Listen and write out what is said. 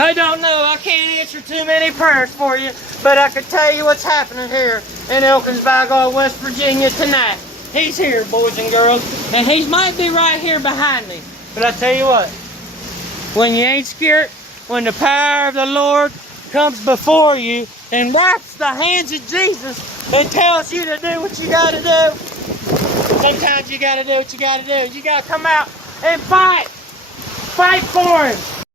I don't know. I can't answer too many prayers for you, but I can tell you what's happening here in Elkins, West Virginia tonight. He's here, boys and girls, and he might be right here behind me. But I tell you what, when you ain't scared, when the power of the Lord comes before you and wraps the hands of Jesus and tells you to do what you got to do, sometimes you got to do what you got to do. You got to come out and fight. Fight for him.